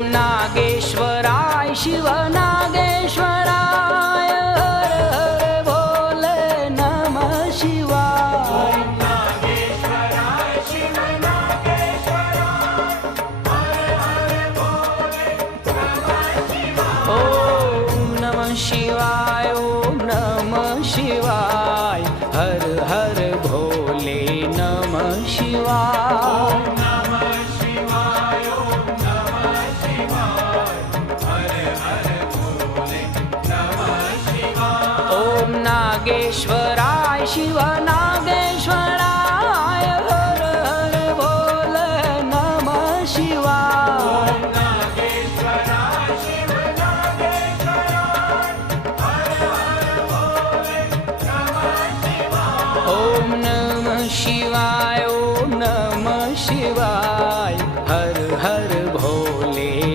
नागेश्वराय शिव नागेश्वराय हर हर भोले नमः शिवाय। नागेश्वराय शिव नागेश्वराय हर हर भोले नमः शिवाय। ओम नमः शिवाय ओम नमः शिवाय।